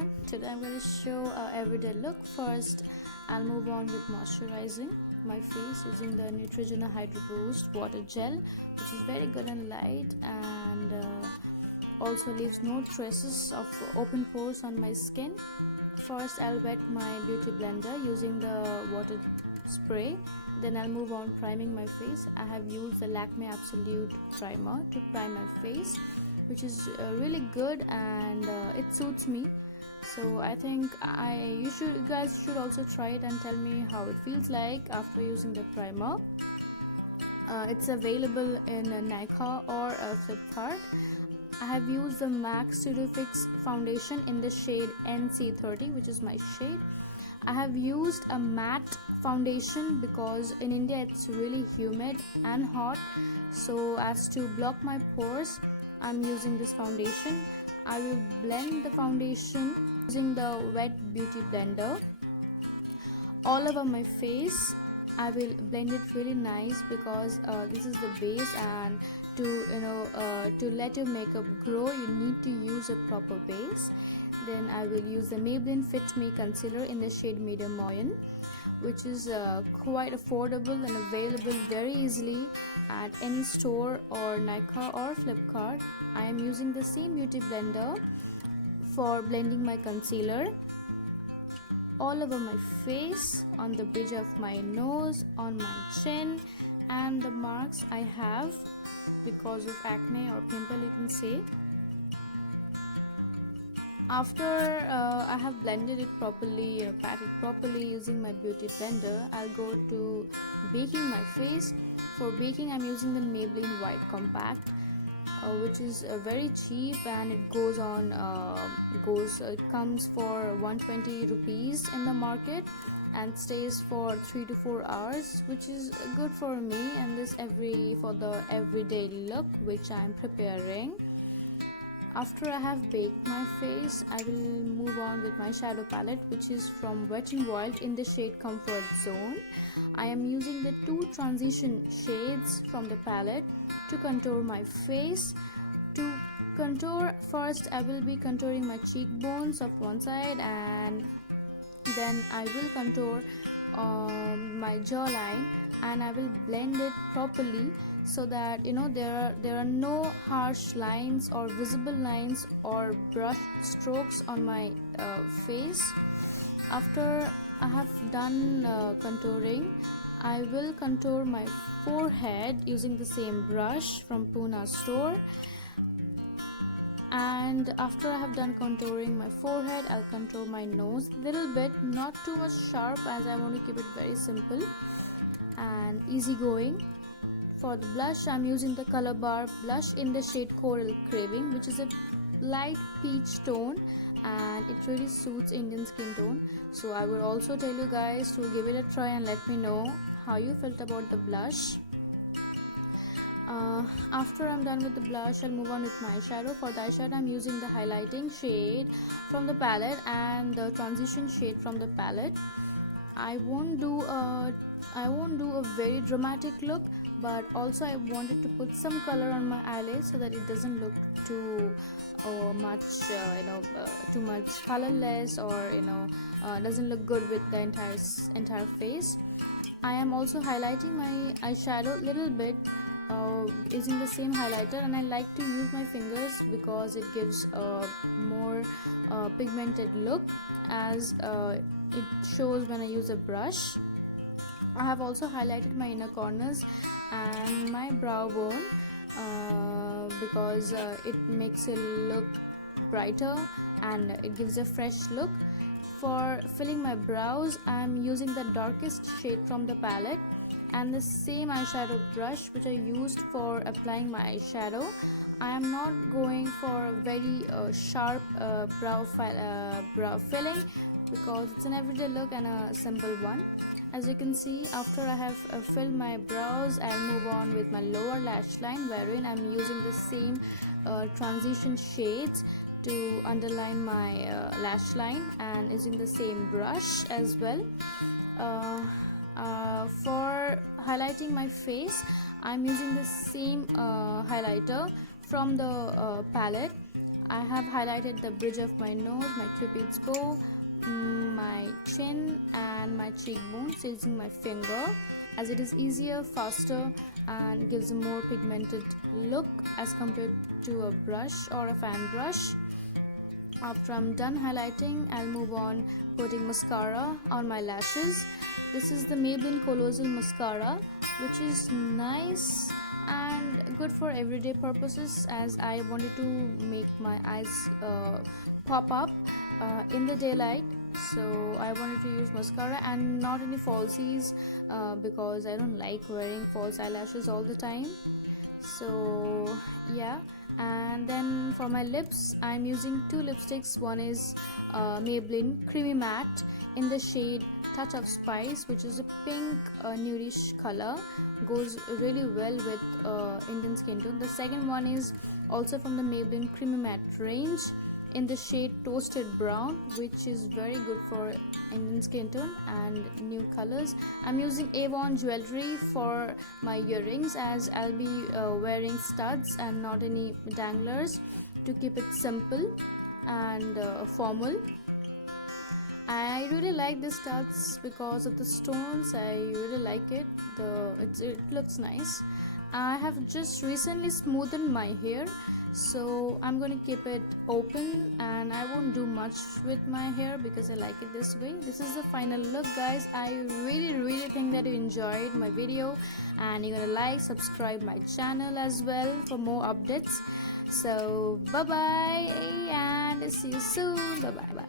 everyone, today I'm going to show a everyday look. First, I'll move on with moisturizing my face using the Neutrogena Hydro Boost Water Gel, which is very good and light and also leaves no traces of open pores on my skin. First, I'll wet my beauty blender using the water spray. Then I'll move on priming my face. I have used the Lakme Absolute Primer to prime my face, which is really good and it suits me. So I think you guys should also try it and tell me how it feels like after using the primer. It's available in Nykaa or Flipkart. I have used the MAC Studio Fix foundation in the shade NC30, which is my shade. I have used a matte foundation because in India it's really humid and hot, so as to block my pores I'm using this foundation. I will blend the foundation using the wet beauty blender all over my face. I will blend it really nice because this is the base, and to let your makeup grow you need to use a proper base. Then I will use the Maybelline Fit Me concealer in the shade Medium Moyen, which is quite affordable and available very easily at any store or Nykaa or Flipkart. I am using the same beauty blender for blending my concealer all over my face, on the bridge of my nose, on my chin, and the marks I have because of acne or pimple, you can say. After I have blended it properly, patted properly using my beauty blender, I'll go to baking my face. For baking, I'm using the Maybelline White Compact, which is very cheap, and it comes for 120 rupees in the market and stays for 3 to 4 hours, which is good for me and for the everyday look which I'm preparing. After I have baked my face, I will move on with my shadow palette, which is from Wet n Wild in the shade Comfort Zone. I am using the two transition shades from the palette to contour my face. To contour, first I will be contouring my cheekbones of one side, and then I will contour my jawline, and I will blend it properly so that there are no harsh lines or visible lines or brush strokes on my face. After I have done contouring, I will contour my forehead using the same brush from Pune store. And after I have done contouring my forehead, I'll contour my nose a little bit, not too much sharp, as I want to keep it very simple and easygoing. For the blush, I'm using the Color Bar blush in the shade Coral Craving, which is a light peach tone and it really suits Indian skin tone. So I will also tell you guys to give it a try and let me know how you felt about the blush. After I'm done with the blush, I'll move on with my eyeshadow. For the eyeshadow, I'm using the highlighting shade from the palette and the transition shade from the palette. I won't do a very dramatic look, but also I wanted to put some color on my eyelids so that it doesn't look too much too much colorless, or doesn't look good with the entire face. I am also highlighting my eyeshadow a little bit using the same highlighter, and I like to use my fingers because it gives a more pigmented look as it shows when I use a brush. I have also highlighted my inner corners and my brow bone because it makes it look brighter and it gives a fresh look. For filling my brows, I am using the darkest shade from the palette and the same eyeshadow brush which I used for applying my eyeshadow. I am not going for a very sharp brow filling because it's an everyday look and a simple one. As you can see, after I have filled my brows, I'll move on with my lower lash line, wherein I'm using the same transition shades to underline my lash line and using the same brush as well. For highlighting my face, I'm using the same highlighter from the palette. I have highlighted the bridge of my nose, my cupid's bow, my chin and my cheekbones using my finger, as it is easier, faster and gives a more pigmented look as compared to a brush or a fan brush. After I'm done highlighting, I'll move on putting mascara on my lashes. This is the Maybelline Colossal Mascara, which is nice and good for everyday purposes, as I wanted to make my eyes pop up in the daylight. So I wanted to use mascara and not any falsies, because I don't like wearing false eyelashes all the time. So yeah, and then for my lips I'm using two lipsticks. One is Maybelline Creamy Matte in the shade Touch of Spice, which is a pink nudish color, goes really well with Indian skin tone. The second one is also from the Maybelline Creamy Matte range in the shade Toasted Brown, which is very good for Indian skin tone and new colors. I'm using Avon jewelry for my earrings, as I'll be wearing studs and not any danglers, to keep it simple and formal. I really like the studs because of the stones. I really like it. It looks nice. I have just recently smoothened my hair, so I'm going to keep it open and I won't do much with my hair because I like it this way. This is the final look, guys. I really think that you enjoyed my video, and you're gonna like, subscribe my channel as well for more updates. So bye bye and see you soon. Bye bye.